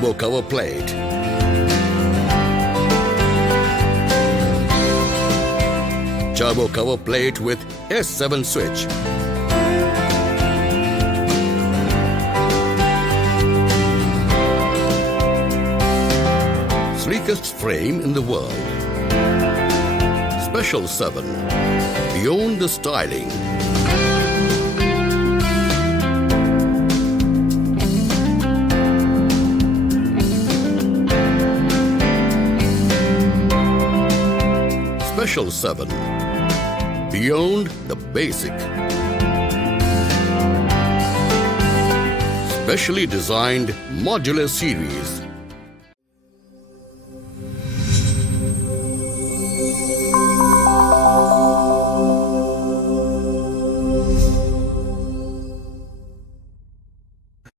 Turbo Cover Plate. Turbo Cover Plate with S7 switch. Sleekest frame in the world. Special 7. Beyond the styling. Special 7. Beyond the basic. Specially designed modular series.